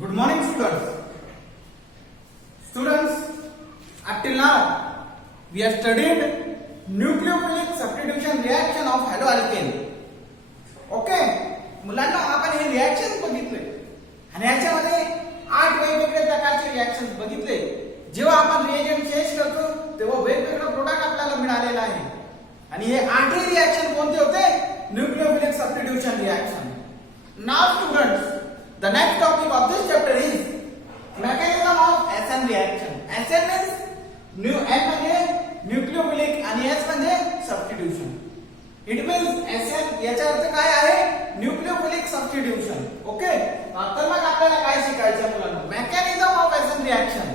Good morning, students. Students, up till now we have studied nucleophilic substitution reaction of haloalkane. Okay, मुलांना आपण हे reaction बघितले आणि याच्यामध्ये 8 वेगवेगळ्या प्रकारचे रिएक्शन्स बघितले. जेव्हा आपण रिएजंट चेंज करतो तेव्हा वेगवेगळे प्रोडक्ट आपल्याला मिळालेला आहे आणि हे 8ही रिएक्शन कोणते होते? Nucleophilic substitution reaction. Now students, the next topic of this chapter is mechanism of SN reaction. SN means N म्हणजे nucleophilic आणि S म्हणजे substitution. It means SN याचा अर्थ काय आहे? nucleophilic substitution. ओके, तर मग आपल्याला काय शिकायचं मुलांना? mechanism of SN reaction.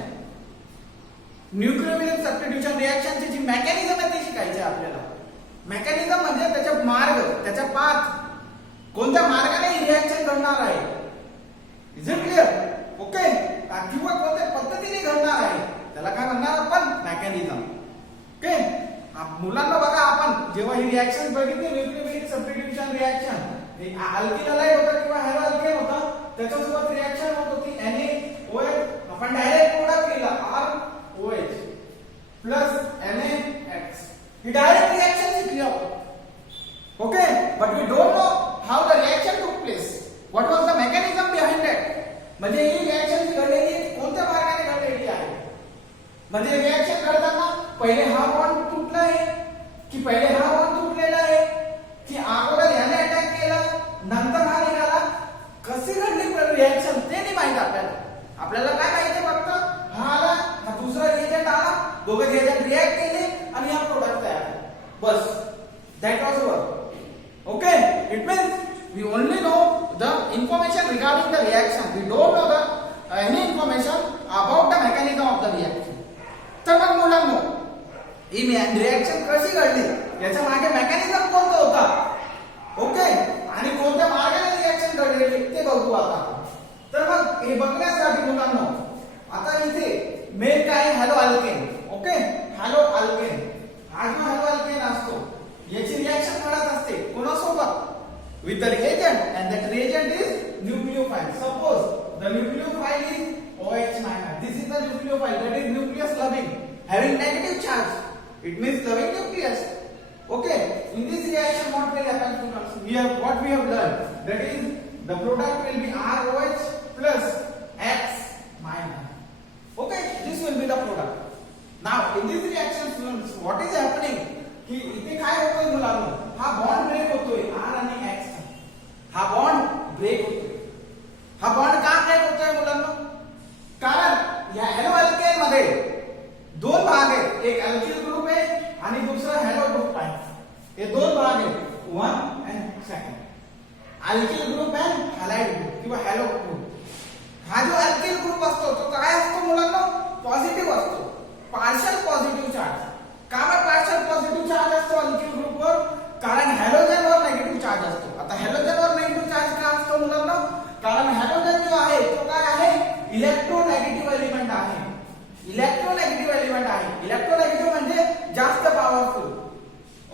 nucleophilic substitution reaction ची जी मेकॅनिझम आहे ती शिकायची आपल्याला. मेकॅनिझम म्हणजे त्याचा मार्ग, त्याचा पाथ, कोणत्या मार्गाने ही रिएक्शन घडणार आहे. Is it clear? ओके, किंवा कोणत्या पद्धतीने घडणार आहे त्याला काय म्हणणार आपण? मेकॅनिझम. ओके, मुलांना बघा, आपण जेव्हा ही रिएक्शन बघितली nucleophilic substitution reaction, alkyl halide होता किंवा हॅलोअल्केन होता, त्याच्यासोबत रिएक्शन होत होती NaOH. आपण डायरेक्ट प्रोडक्ट केला ROH प्लस NaX. ही डायरेक्ट रिएक्शन शिकली आपण. Okay, but we don't know how the reaction took place. What was the mechanism behind it? म्हणजे ही रिएक्शन घडलेली कोणत्या मार्गाने घडलेली आहे? म्हणजे रिएक्शन घडताना पहिले हा बॉन्ड तुटला आहे की पहिले हा बॉन्ड तुटलेला आहे की अगोदर याने अटॅक केला नंतर हा निघाला? कशी घडली रिएक्शन ते नाही माहित आपल्याला. आपल्याला काय माहिती? फक्त हा आला, हा दुसरा रिएजंट आला, दोघे रिएजंट रिएक्ट केले आणि हा प्रोडक्ट तयार झाला. बस, that was all. Okay, it means we only know the information regarding the reaction. We don't know the any information about the mechanism of the reaction. तर मग मुलांनो, ही रिएक्शन कशी घडली याच्या मागे मेकॅनिझम कोणता होता? ओके, आणि कोणत्या मार्गाने रिएक्शन घडली ते बघू आता. तर मग हे बघण्यासाठी मुलांनो, आता इथे मेन काय? हॅलोअल्केन. ओके, हॅलोअल्केन हा जो हॅलोअल्केन असतो याची रिएक्शन घडत असते कोणासोबत? with the reagent, and that reagent is nucleophile. Suppose the nucleophile is OH minus. This is the nucleophile, that is nucleus loving, having negative charge. It means loving nucleus. Okay, in this reaction what will happen to us? What we have learned, that is the product will be ROH plus X minus. Okay, this will be the product. Now in this reaction students, what is happening? की इथे काय होतोय मुलांनो? हा bond break होतोय R आणि X. हा bond break होतोय. हा बॉन्ड का ब्रेक होतोय मुलांनो? कारण या हॅलोअल्केन मध्ये दोन भाग आहेत, एक अल्किल ग्रुप आहे आणि दुसरा हॅलो ग्रुप आहे. हे दोन भाग आहेत, one and second. Alkyl group and halide group किंवा हॅलो ग्रुप. हा जो अल्किल ग्रुप असतो तो काय असतो मुलांनो? पॉझिटिव्ह असतो, पार्शियल पॉझिटिव्ह चार्ज. का बरं पार्शियल पॉझिटिव्ह चार्ज असतो अल्किल ग्रुपवर? कारण हॅलोजनवर निगेटिव्ह चार्ज असतो. आता हॅलोजनवर निगेटिव्ह चार्ज का असतो मुलांना? कारण हॅलोजन जो आहे तो काय आहे? इलेक्ट्रोनेगेटिव्ह एलिमेंट आहे. इलेक्ट्रोनेगेटिव्ह एलिमेंट आहे. इलेक्ट्रोनेगेटिव्ह म्हणजे जास्त पॉवरफुल.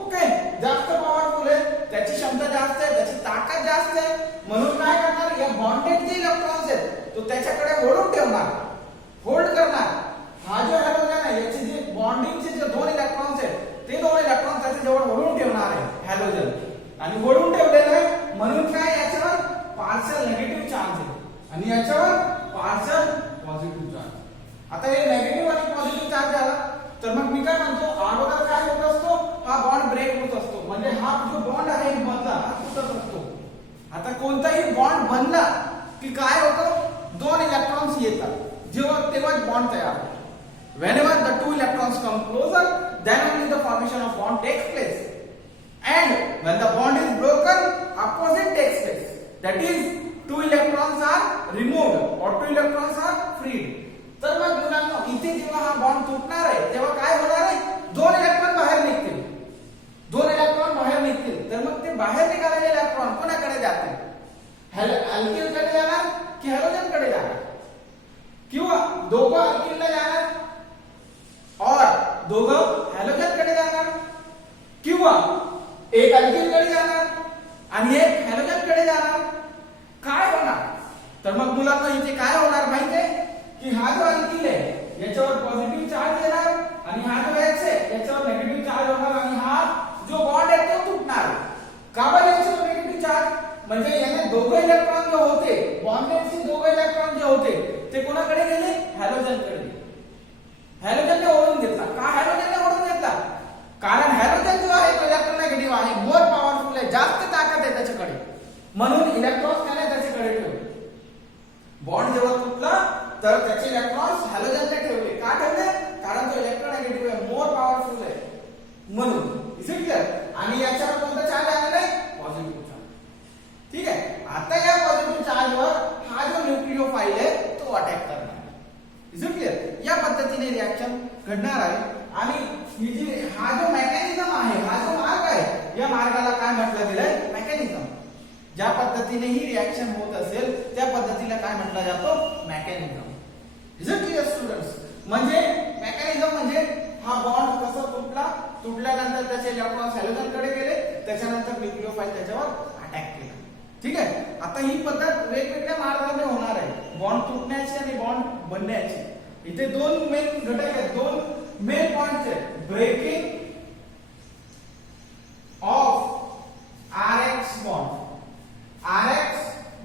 ओके, जास्त पॉवरफुल आहे, त्याची क्षमता जास्त आहे, त्याची ताकद जास्त आहे. म्हणून काय करणार? या बॉन्डेड जे इलेक्ट्रॉन्स आहेत तो त्याच्याकडे ओढून ठेवणार, होल्ड करणार. हा जो हॅलोजन आहे याचे जे बॉन्डिंगचे जे दोन इलेक्ट्रॉन्स आहेत ते दोन इलेक्ट्रॉन्स त्याच्या जवळ ओढून ठेवणार आहे हॅलोजन. आणि ओढून ठेवलेलं आहे म्हणून काय? याच्यावर पार्शियल निगेटिव्ह चार्ज आहे आणि याच्यावर पार्शियल पॉझिटिव्ह चार्ज. आता हे निगेटिव्ह आणि पॉझिटिव्ह चार्ज आला तर मग मी काय म्हणतो, अगोदर काय होत असतो? हा बॉन्ड ब्रेक होत असतो. म्हणजे हा जो बॉन्ड आहे मधला हा तुटत असतो. आता कोणताही बॉन्ड बनला की काय होतं? दोन इलेक्ट्रॉन्स येतात, तेव्हा बॉन्ड तयार होतो. Whenever the two electrons come closer, then only the formation of bond takes place. And when the bond is broken, opposite takes place. That is, two electrons are removed or two electrons are freed. तर मग मुलांना इथे जेव्हा हा bond तुटणार आहे तेव्हा काय होणार आहे? दोन इलेक्ट्रॉन बाहेर निघतील. दोन इलेक्ट्रॉन बाहेर निघतील तर मग ते बाहेर निघालेले इलेक्ट्रॉन कोणाकडे जातील? अल्किल कडे जाणार की हॅलोजन कडे जाणार? किंवा दोघं अल्किलला जाणार और दोघं हॅलोजन कडे जाणार? किंवा एक अल्किल कडे जाणार आणि एक हॅलोजन कडे जाणार? काय होणार? तर मग मुलांना इथे काय होणार माहितीये की हा जो अल्किल आहे याच्यावर पॉझिटिव्ह चार्ज येणार आणि हा जो H आहे याच्यावर निगेटिव्ह चार्ज होणार आणि हा जो बॉन्ड आहे तो तुटणार. का बरं याच्यावर निगेटिव्ह चार्ज? म्हणजे याने दोघे इलेक्ट्रॉन जे होते बॉन्डेडचे दोघे इलेक्ट्रॉन जे होते ते कोणाकडे गेले? हॅलोजनकडे. हॅलोजनने ओढून घेतला. का हॅलोजनने ओढून घेतला? कारण हॅलोजन जो आहे तो इलेक्ट्रोनेगेटिव्ह आहे, मोर पॉवरफुल आहे, जास्त ताकद आहे त्याच्याकडे, म्हणून इलेक्ट्रॉन्स त्याने त्याच्याकडे ठेवले. बॉन्ड जेव्हा तुटला तर त्याचे इलेक्ट्रॉन्स हॅलोजनने ठेवले. का ठेवले? कारण तो इलेक्ट्रोनेगेटिव्ह आहे, मोर पॉवरफुल आहे म्हणून. Is it clear? आणि याच्यावर कोणता चार्ज आलेला आहे? Positive charge. ठीक आहे. आता या पॉझिटिव्ह चार्जवर हा जो न्यूक्लिओफाइल आहे तो अटॅक करणार. Is it clear? या पद्धतीने रिएक्शन घडणार आहे. आणि ही जी हा जो मेकॅनिझम आहे, हा जो मार्ग आहे, या मार्गाला काय म्हटलं गेलंय? मेकॅनिझम. ज्या पद्धतीने ही रिएक्शन होत असेल त्या पद्धतीला काय म्हटलं जातो? Mechanism. Is it clear students? म्हणजे मेकॅनिझम म्हणजे हा बॉन्ड कसा तुटला, तुटल्यानंतर त्याचे इलेक्ट्रॉन्स हॅलोजनकडे गेले, त्याच्यानंतर न्यूक्लिओफाइल त्याच्यावर अटॅक केला. ठीक आहे. आता ही पद्धत वेगवेगळ्या मार्गाने होणार आहे, बॉन्ड तुटण्याची आणि बॉन्ड बनण्याची. इथे दोन मेन घटक आहेत, दोन मेन पॉइंट्स आहेत. Breaking of RX bond, RX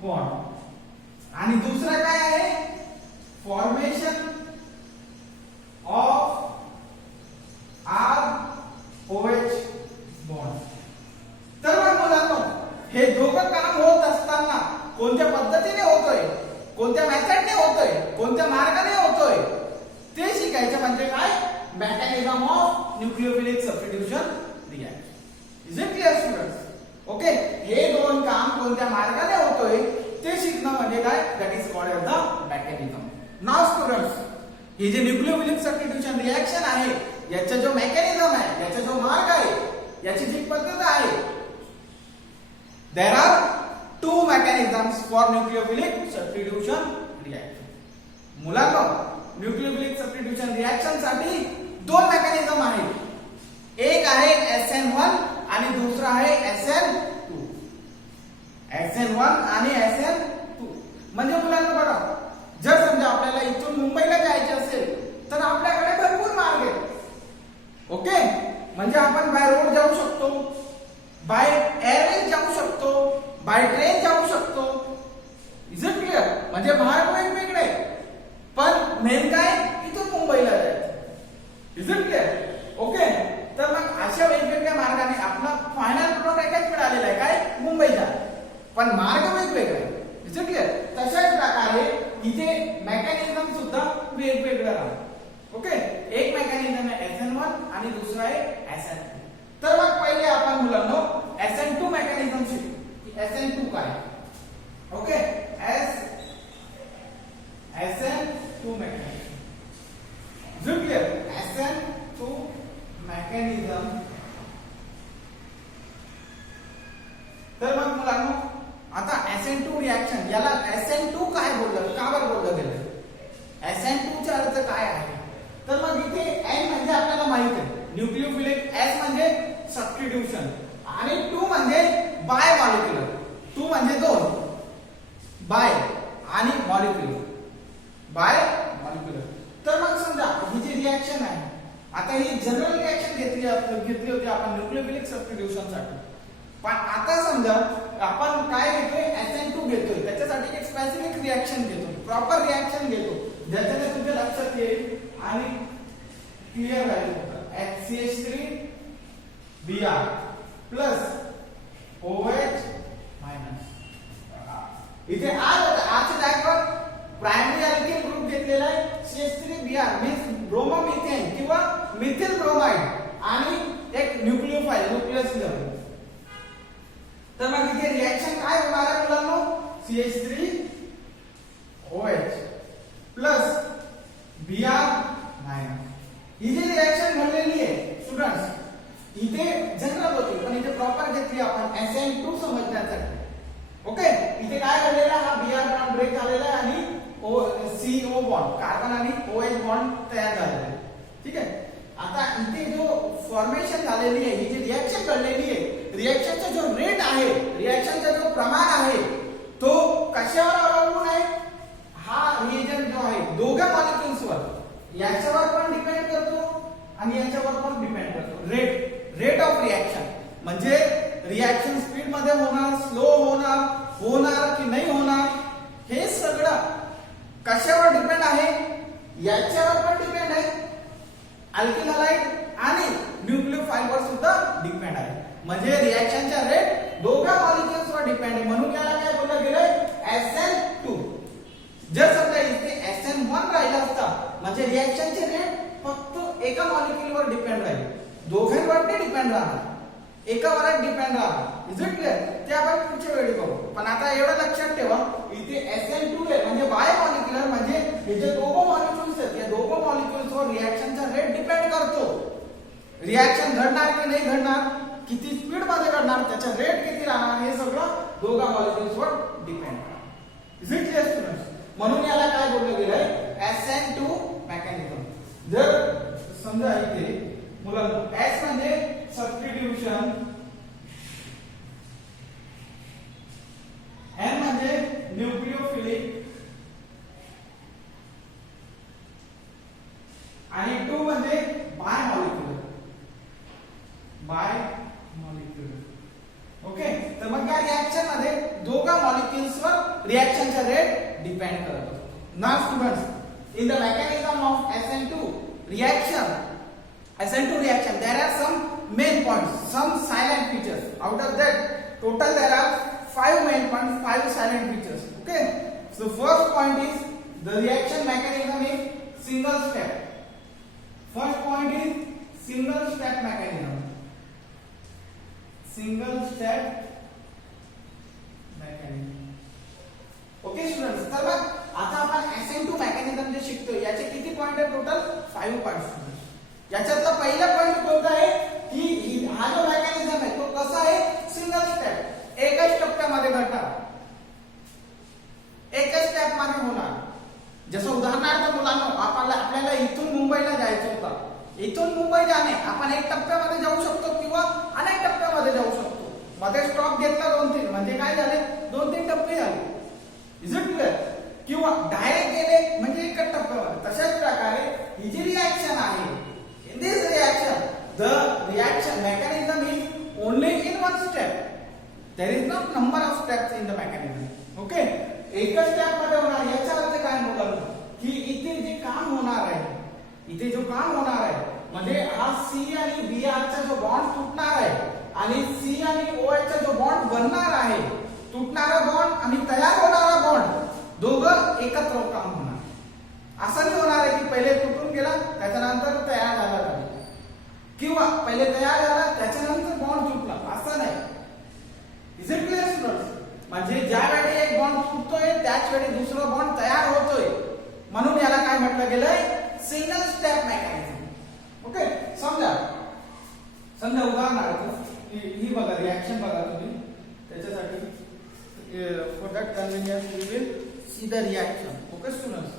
bond, आणि दुसरा काय आहे? Formation of ROH bond. तर मग मुलांनो हे दोघं काम होत असताना कोणत्या पद्धतीने होतोय, कोणत्या मेथडने होतोय, कोणत्या मार्गाने होतोय ते शिकायचं. म्हणजे काय? Mechanism of nucleophilic substitution reaction. Is it clear students? Okay. हे दोन काम कोणत्या मार्गाने होतोय ते शिकणं म्हणजे काय? That is called the mechanism. Now students, हे जे न्यूक्लिओफिलिक सबस्टिट्यूशन रिएक्शन आहे याचा जो मेकॅनिझम आहे, याचा जो मार्ग आहे, याची जी पद्धत आहे, there are two mechanisms for nucleophilic substitution reaction. मुलांनो न्यूक्लिओफिलिक सबस्टिट्यूशन रिएक्शन साठी दोन मेकॅनिझम आहेत. एक आहे SN1 आणि दुसरा आहे SN2. SN1 आणि SN2 म्हणजे मुलांना बघा, जर समजा आपल्याला इथून मुंबईला जायचे असेल तर आपल्याकडे भरपूर मार्ग आहेत. ओके. म्हणजे आपण बाय रोड जाऊ शकतो, बाय एअरवेज जाऊ शकतो, बाय ट्रेन जाऊ शकतो. Is it clear? म्हणजे मार्ग वेगवेगळे, पण मेन काय? इथून मुंबईला जायचं. Is it clear? ओके. तर मग अशा वेगवेगळ्या मार्गाने आपला फायनल प्रोडक्ट एकच मिळालेला आहे, काय? मुंबईचा, पण मार्ग वेगवेगळे. Is it clear? तशाच प्रकारे इथे मेकॅनिझम सुद्धा वेगवेगळं राहतं. ओके. एक मेकॅनिझम आहे SN1 आणि दुसरा आहे SN2. तर मग पहिले आपण मुलांनो SN2 मेकॅनिझम शिकू. SN2 काय? Okay. SN2 mechanism. Is it clear? SN2 mechanism. तर मग मुलांनो आता SN2 रिएक्शन, याला SN2 काय बोललं, का बरं बोललं गेलं? SN2 चा अर्थ काय आहे? तर मग इथे N म्हणजे आपल्याला माहित आहे न्यूक्लिओफिलिक, S म्हणजे सबस्टिट्यूशन आणि 2 म्हणजे बाय मॉलिक्युलर. 2 म्हणजे दोन, बाय आणि मॉलिक्युलर, बाय मॉलिक्युलर. तर मग समजा ही जी रिएक्शन आहे, आता ही जनरल रिएक्शन घेतली होती आपण न्यूक्लिओफिलिक सबस्टिट्यूशन साठी, पण आता समजा आपण काय घेतोय? SN2 घेतोय. त्याच्यासाठी एक स्पेसिफिक रिएक्शन घेतो, प्रॉपर रिएक्शन घेतो, ज्याच्याने तुमच्या लक्षात येईल आणि क्लिअर राहील. HCH3 Br plus OH minus. इथे आरच्या जागेवर प्रायमरी अल्किल ग्रुप घेतलेला आहे CH3Br मीन्स ब्रोमोमिथेन किंवा मिथिल ब्रोमाइड आणि एक न्यूक्लिओफाइल, न्यूक्लियस लेव्हल. तर मग इथे रिएक्शन काय होणार आहे मुलांनो? CH3OH plus Br minus. ही जी रिएक्शन घडलेली आहे स्टुडंट्स, इथे जनरल होती पण इथे प्रॉपर घेतली आपण SN2 समजण्यासाठी. ओके. इथे काय घडलेला? हा Br बॉन्ड ब्रेक झालेला आहे आणि CO बॉन्ड, कार्बन आणि OH बॉन्ड तयार झालेला आहे. ठीक आहे. आता इथे जो फॉर्मेशन झालेली आहे, ही जी रिएक्शन घडलेली आहे, रिएक्शनचा जो रेट आहे, रिएक्शनचा जो प्रमाण आहे तो कशावर अवलंबून आहे? रिएक्शनचे रेट फक्त एका मॉलिक्युलवर डिपेंड राहील, दोघांवर डिपेंड राहणार, एकावरच डिपेंड राहणार. Is it clear? ते आपण पुढच्या वेळी बघू. पण आता एवढं लक्षात ठेवा, इथे SN2 आहे म्हणजे बाय मॉलिक्युलर, म्हणजे हे जे दोघं मॉलिक्युल्स आहेत, या दोघं मॉलिक्युल्सवर रिएक्शनचा रेट डिपेंड करतो. रिएक्शन घडणार की नाही घडणार, किती स्पीड मध्ये घडणार, त्याचा रेट किती राहणार, हे सगळं दोघा मॉलिक्युल्सवर डिपेंड करतं. Is it clear students? म्हणून याला काय बोललं गेलंय, SN2 मेकॅनिझम. जर समजा इथे मुलांनो S म्हणजे सबस्टिट्यूशन, N म्हणजे न्यूक्लिओफिलिक आणि 2 म्हणजे बाय मॉलिक्युलर. ओके, तर मग या रिएक्शन मध्ये दोघा मॉलिक्युल्सवर रिएक्शनचा रेट डिपेंड करत असतो. Now students, in the mechanism of SN2 reaction there are some main points, some silent features. Out of that total there are 5 main points, 5 silent features. Okay, so first point is the reaction mechanism is single step. First point is single step mechanism. Single step mechanism. Okay students, तर मग आता आपण SN2 mechanism जे शिकतो याचे किती point आहे total? 5 points. याच्यातला पहिला पॉइंट कोणता आहे की हा जो मेकॅनिझम आहे तो कसा आहे, सिंगल स्टेप, एकच टप्प्यामध्ये घडणार, एकच स्टेप मध्ये होणार. जसं उदाहरणार्थ मुलांना आपल्याला इथून मुंबईला जायचं होतं, इथून मुंबई जाणे आपण एक टप्प्यामध्ये जाऊ शकतो किंवा अनेक टप्प्यामध्ये जाऊ शकतो. मध्ये स्टॉप घेतला 2-3, म्हणजे काय झाले, 2-3 टप्पे झाले. Is it clear? किंवा डायरेक्ट गेले म्हणजे एकच टप्प्यामध्ये. तशाच प्रकारे ही जी रिएक्शन आहे, in this reaction the reaction mechanism is only in one step. There is no number of steps in the mechanism. Okay, एकच स्टेप मध्ये होणार. याचा अर्थ काय मुलांना, की इथे जे काम होणार आहे, इथे जो काम होणार आहे म्हणजे हा C आणि Br चा जो बॉन्ड तुटणार आहे आणि C आणि OH चा जो बॉन्ड बनणार आहे, तुटणारा बॉन्ड आणि तयार होणारा बॉन्ड दोघं एकत्र काम होणार. असं नाही होणार आहे की पहिले तुटून गेला त्याच्यानंतर तयार झाला, किंवा पहिले तयार झाला त्याच्यानंतर बॉन्ड तुटला, असं नाही. Is it clear students? म्हणजे ज्या वेळी एक बॉन्ड तुटतोय त्याच वेळी दुसरा बॉन्ड तयार होतोय. म्हणून याला काय म्हटलं गेलंय, सिंगल स्टेप मेकॅनिझम. ओके, समजा उदाहरणार्थ ही बघा रिएक्शन बघा तुम्ही, त्याच्यासाठी for that convenience we will see the reaction. Okay students,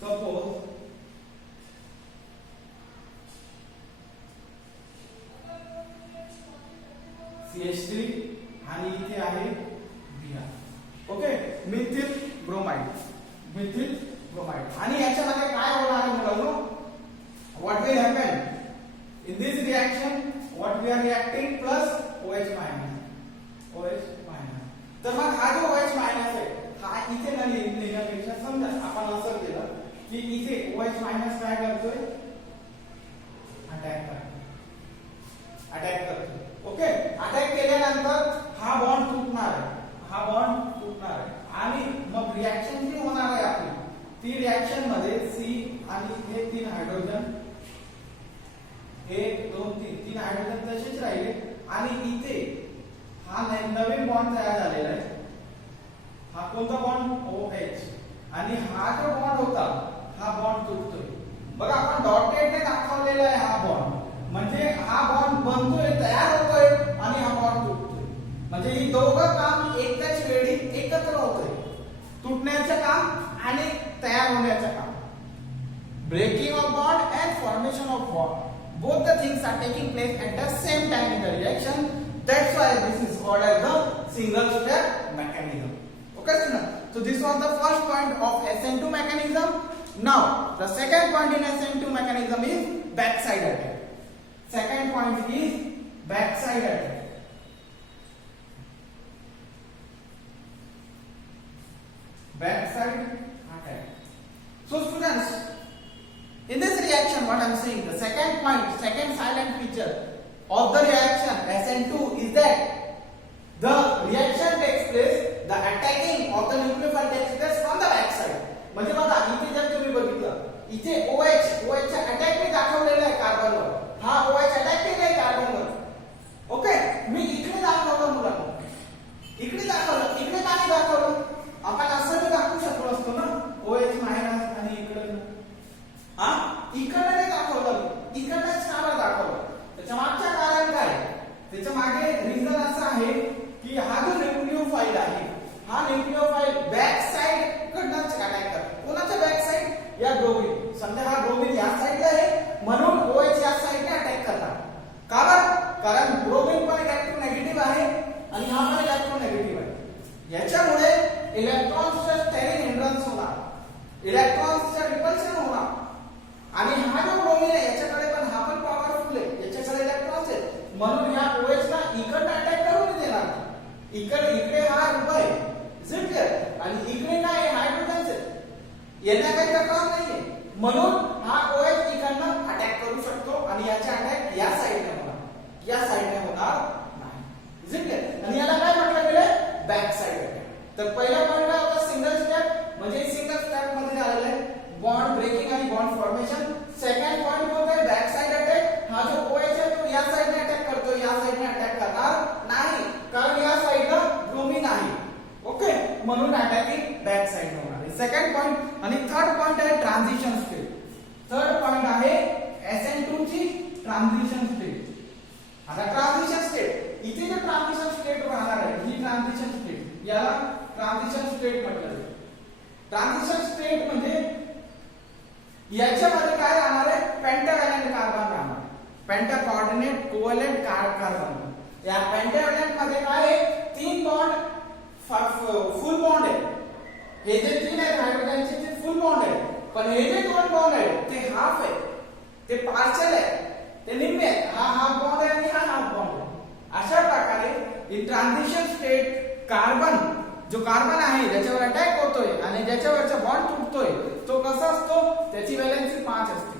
suppose CH3 आणि इथे आहे Br. ओके, मिथिल ब्रोमाइड आणि याच्यामध्ये काय होणार आहे मुलांनो, what will happen in this reaction, what we are reacting plus OH minus. तर मग हा जो OH minus आहे हा इथे न लिहिण्यापेक्षा समजा आपण असं केलं की इथे OH मायनस काय करतोय, अटॅक करतोय. ओके, अटॅक केल्यानंतर हा बॉन्ड तुटणार आहे आणि मग रिएक्शन जी होणार आहे आपली, ती रिएक्शन मध्ये C आणि हे 3 हायड्रोजन, 1 2 3 हायड्रोजन तसेच राहिले आणि इथे हा नवीन बॉन्ड तयार झालेला आहे. हा कोणता बॉन्ड, OH, आणि हा जो बॉन्ड होता हा बॉन्ड तुटतोय. बघा आपण डॉटेडने दाखवलेला आहे हा बॉन्ड, म्हणजे हा बॉन्ड बनतोय, तयार होतोय आणि हा बॉन्ड तुटतोय. म्हणजे ही दोघं काम एकाच वेळी एकत्र होतोय, तुटण्याचं काम आणि तयार होण्याचं काम. Breaking of bond and formation of bond, both the things are taking place at the same time in the reaction. That's why this is called as the single step mechanism. Okay students, so this was the first point of SN2 mechanism. Now the second point in SN2 mechanism is backside attack. Second point is backside attack. Backside attack. So students, in this reaction what I am saying, the second point, second silent feature of the reaction SN2 is that the reaction takes place, the attacking of the nucleophile takes place from the backside. म्हणजे बघा इथे जर तुम्ही बघितलं, इथे OH इलेक्ट्रॉन्सचा steric hindrance होणार, इलेक्ट्रॉन्सचा repulsion होणार. आणि हा जो ब्रोमीन आहे याच्याकडे पण हा पण पॉवरफुल आहे, याच्याकडे इलेक्ट्रॉन्स आहेत म्हणून या OH ला इकडनं अटॅक करून देणार. इकडे हा रुपये आणि इकडे काय हायड्रोजन्स आहे, यांना काही तक्रार नाहीये म्हणून हा OH इकडनं अटॅक करू शकतो आणि याचा अटॅक या साइडने होणार, या साइडने होणार नाही. आणि याला काय म्हटलं गेलं, बॅक साइड अटॅक. तर पहिला पॉइंट काय होता, सिंगल स्टेप म्हणजे सिंगल स्टेप मध्ये झालेलं आहे बॉन्ड ब्रेकिंग आणि बॉन्ड फॉर्मेशन. सेकंड पॉइंट होता है बॅक साइड अटॅक. हा जो OH आहे तो या साइडने अटॅक करतो, या साइडने अटॅक करणार नाही कारण या साइडला ब्रोमीन आहे. ओके, म्हणून अटॅकिंग बॅक साइडने होणार आहे. Second point. आणि थर्ड पॉइंट आहे ट्रान्झिशन स्टेट. थर्ड पॉइंट आहे SN2 ची ट्रान्झिशन स्टेट. आता ट्रान्झिशन स्टेट, इथे जे ट्रान्झिशन स्टेट राहणार आहे ही ट्रान्झिशन स्टेट, याला ट्रान्झिशन स्टेट म्हटलं जातं. ट्रान्झिशन स्टेट म्हणजे याच्यामध्ये काय राहणार आहे, पेंटाव्हॅलेंट कार्बन राहणार, पेंटा कोऑर्डिनेट कोव्हॅलेंट कार्बन. या पेंटाव्हॅलेंट मध्ये काय आहे, 3 बॉन्ड फुल बॉन्ड आहे. हे जे 3 आहेत हायड्रोजनचे ते फुल बॉन्ड आहे, पण हे जे 2 बॉन्ड आहेत ते हाफ आहे, ते पार्शियल आहे, ते निम्मे आहे. हा हाफ बॉन्ड आहे आणि हा हाफ बॉन्ड आहे. अशा प्रकारे इन ट्रान्झिशन स्टेट कार्बन, जो कार्बन आहे ज्याच्यावर अटॅक होतोय आणि ज्याच्यावरचा बॉन्ड तुटतोय तो कसा असतो, त्याची व्हॅलेन्सी 5 असते.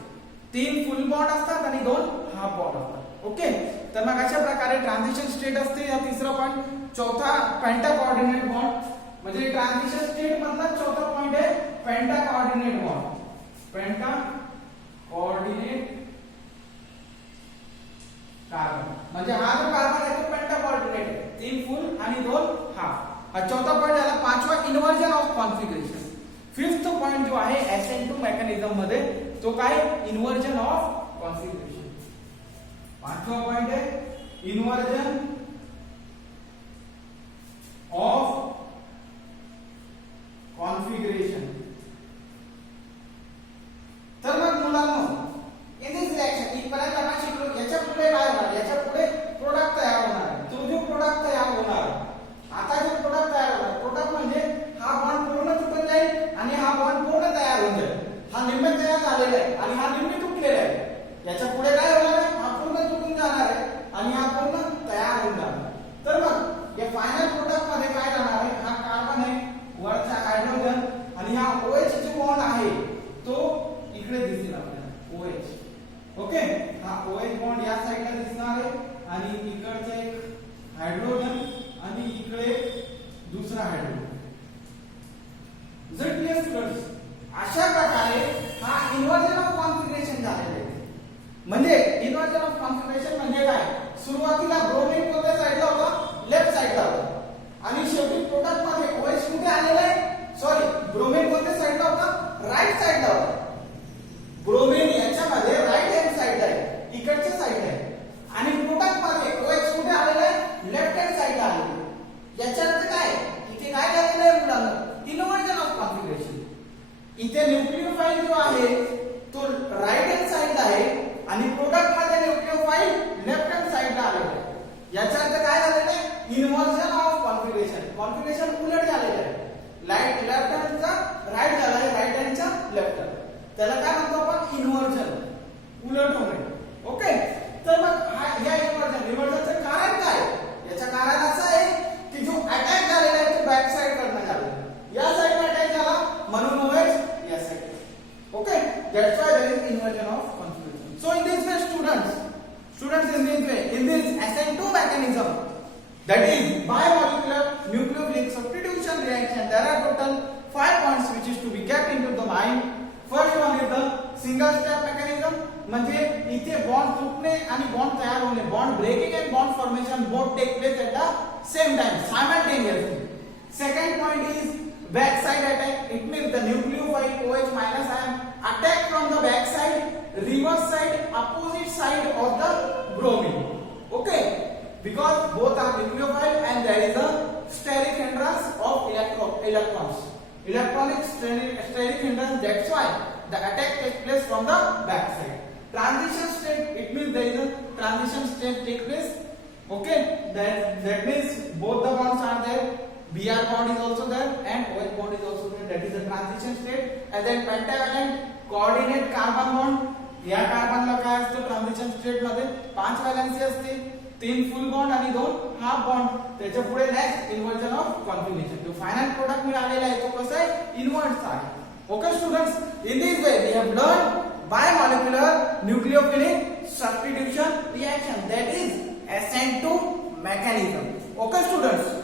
3 फुल बॉन्ड असतात आणि 2 हाफ बॉन्ड असतात. ओके, तर मग अशा प्रकारे ट्रान्झिशन स्टेट असते. या तिसरा पॉइंट. चौथा पेंटा कोऑर्डिनेट बॉन्ड, म्हणजे ट्रान्झिशन स्टेट मधला चौथा पॉइंट आहे पेंटा कोऑर्डिनेट बॉन्ड. पेंटा कोऑर्डिनेट कार्बन म्हणजे हा जो कार्बन आहे तो पेंटा कोऑर्डिनेट आहे, 3 फुल आणि 2 हाफ. हा चौथा पॉइंट झाला. पाचवा inversion of configuration. Fifth point जो आहे SN2 मेकॅनिझम मध्ये तो काय, इन्व्हर्जन ऑफ कॉन्फिगरेशन. पाचवा पॉइंट आहे इन्व्हर्जन ऑफ कॉन्फिगरेशन. तर मग मुलांनो इन दिस रिएक्शन इथपर्यंत आपण शिकलो. याच्या पुढे काय होणार, याच्या पुढे प्रोडक्ट तयार होणार आहे. तो जो प्रोडक्ट तयार होणार, आता जो प्रोडक्ट तयार होणार, प्रोडक्ट म्हणजे हा बॉन्ड पूर्ण तुटून जाईल आणि हा बॉन्ड पूर्ण तयार होऊन जाईल. हा निम्मे तयार झालेला आहे आणि हा निम्मे तुटलेला आहे. याच्या पुढे काय होणार आहे, हा पूर्ण तुटून जाणार आहे आणि हा पूर्ण तयार होऊन जाणार. तर मग या फायनल प्रोडक्ट मध्ये काय राहणार आहे, हा कार्बन आहे, वरचा हायड्रोजन आणि हा OH जो बॉन्ड आहे तो इकडे दिसेल आपल्याला OH. ओके, हा OH बॉन्ड या साइडला दिसणार आहे आणि इकडचा एक हायड्रोजन आणि इकडे दुसरा हायड्रोजन. स्टुडंट्स, अशा प्रकारे हा इन्व्हर्जन ऑफ कॉन्फिगरेशन झालेलं आहे. म्हणजे इन्व्हर्जन ऑफ कॉन्फिगरेशन म्हणजे काय, सुरुवातीला ब्रोमीन कोणत्या साइडला होता, लेफ्ट साइडला होता आणि शेवटी प्रोडक्ट मध्ये OH कुठे आलेला आहे, सॉरी ब्रोमीन कोणत्या साइडला होता, राईट साइडला होता. ब्रोमीन याच्यामध्ये राईट हँड साइड आहे, इकडच्या साइड आहे आणि प्रोडक्ट मध्ये OH कुठे आलेला आहे, लेफ्ट हँड साइडला आलेला आहे. याचा अर्थ काय, इथे काय झालेलं आहे मुलांना, इन्व्हर्जन ऑफ कॉन्फिगरेशन. इथे न्यूक्लियोफाइल जो आहे तो राईट हँड साइडला आहे आणि प्रोडक्ट मध्ये न्यूक्लियोफाइल लेफ्ट हँड साइडला आलेला आहे. याचा अर्थ काय झालेलं आहे, इन्व्हर्जन ऑफ कॉन्फिगरेशन. कॉन्फिगरेशन उलट झालेलं आहे. लेफ्ट हँडचा राईट झाला आहे, राईट हँडचा लेफ्ट. त्याला काय म्हणतो आपण, इन्व्हर्जन, उलट होणे. ओके, तर मग या इन्व्हर्जनचं कारण काय, याचं कारण असं आहे की जो अटॅक झालेला आहे तो बॅक साइड कडनं झालेला आहे. या साइडला अटॅक झाला म्हणून OH या side. Okay, that's why there is inversion of configuration. So in this way students in this way, in this SN2 mechanism, that is bimolecular nucleophilic substitution reaction, there are total 5 points which is to be kept into the mind. First one is the single step mechanism, म्हणजे इथे bond तुटणे आणि bond तयार होणे, bond breaking and bond formation both take place at the same time, simultaneously. Second point is back side attack. It means the nucleophile OH minus ion attack from the back side, reverse side, opposite side of the bromine. Okay, because both are nucleophile and there is a steric hindrance of electrons. Electronic steric hindrance. That's why the attack takes place from the back side. Transition state. It means there is a transition state take place. Okay, that means both the bonds are there. Br bond is also there and OH bond is also there. That is the transition state. And then pentavalent coordinate carbon bond. या कार्बनला काय असतं transition state मध्ये 5 valency असते, 3 फुल bond आणि 2 half bond. त्याच्या पुढे next inversion of configuration. जो final product मिळालेला आहे तो कसा आहे इन्व्हर्स आहे. Okay students, in this way we have learn bimolecular nucleophilic substitution reaction, that is SN2 mechanism. Okay students.